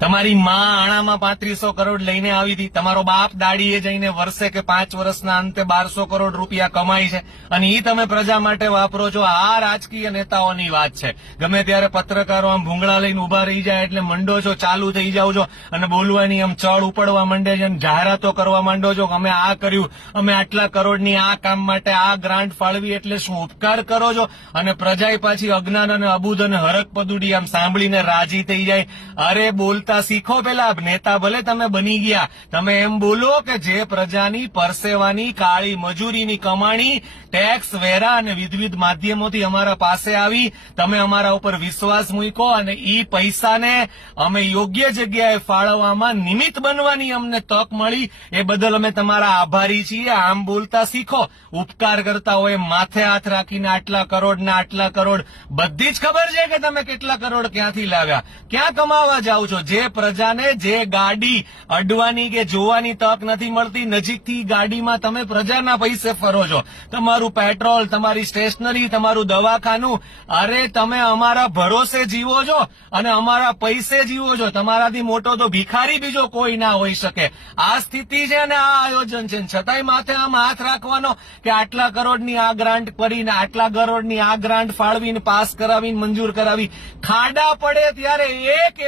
તમારી માં આણામાં 3500 કરોડ લઈને આવી હતી, તમારો બાપ દાડીએ જઈને વર્ષે કે 5 વર્ષના અંતે 1200 કરોડ રૂપિયા કમાય છે અને ઈ તમે પ્રજા માટે વાપરો છો. આ રાજકીય નેતાઓની વાત છે. ગમે ત્યારે પત્રકારો આમ ભૂંગળા લઈને ઉભા રહી જાય એટલે મંડો છો, ચાલુ થઈ જાવ છો અને બોલવાની આમ ચળ ઉપડવા માંડે છે અને જાહેરાતો કરવા માંડો છો કે અમે આ કર્યું, અમે આટલા કરોડની આ કામ માટે આ ગ્રાન્ટ ફાળવી. એટલે શું ઉપકાર કરો છો? અને પ્રજાએ પાછી અજ્ઞાન અને અબુધ અને હરક પદુડી આમ સાંભળીને રાજી થઈ જાય. અરે બોલતા શીખો. પેલા નેતા ભલે તમે બની ગયા, તમે એમ બોલો કે જે પ્રજાની પરસેવાની કાળી મજૂરીની કમાણી ટેક્સ, વેરા અને વિવિધ માધ્યમોથી અમારા પાસે આવી, તમે અમારા ઉપર વિશ્વાસ મૂક્યો અને ઈ પૈસાને અમે યોગ્ય જગ્યાએ ફાળવવામાં નિમિત્ત બનવાની અમને તક મળી. એ બદલ અમે તમારા આભારી છીએ. આમ બોલતા શીખો. ઉપકાર કરતા હોય માથે હાથ રાખીને આટલા કરોડ ને આટલા કરોડ. બધી જ ખબર છે કે તમે કેટલા કરોડ ક્યાંથી લાવ્યા, ક્યાં કમાવા જાઓ છો. જે પ્રજાને જે ગાડી અડવાની કે જોવાની તક નથી મળતી, નજીકથી ગાડીમાં તમે પ્રજાના પૈસે ફરો છો. તમારું પેટ્રોલ, તમારી સ્ટેશનરી, તમારું દવાખાનું. અરે તમે અમારા ભરોસે જીવો છો અને અમારા પૈસે જીવો છો. તમારાથી મોટો તો ભિખારી બીજો કોઈ ના હોઈ શકે. આ સ્થિતિ છે અને આ આયોજન છે. છતાંય માથે આમ હાથ રાખવાનો કે આટલા કરોડની આ ગ્રાન્ટ કરીને, આટલા કરોડની આ ગ્રાન્ટ ફાળવીને, પાસ કરાવીને, મંજૂર કરાવી. ખાડા પડે ત્યારે એક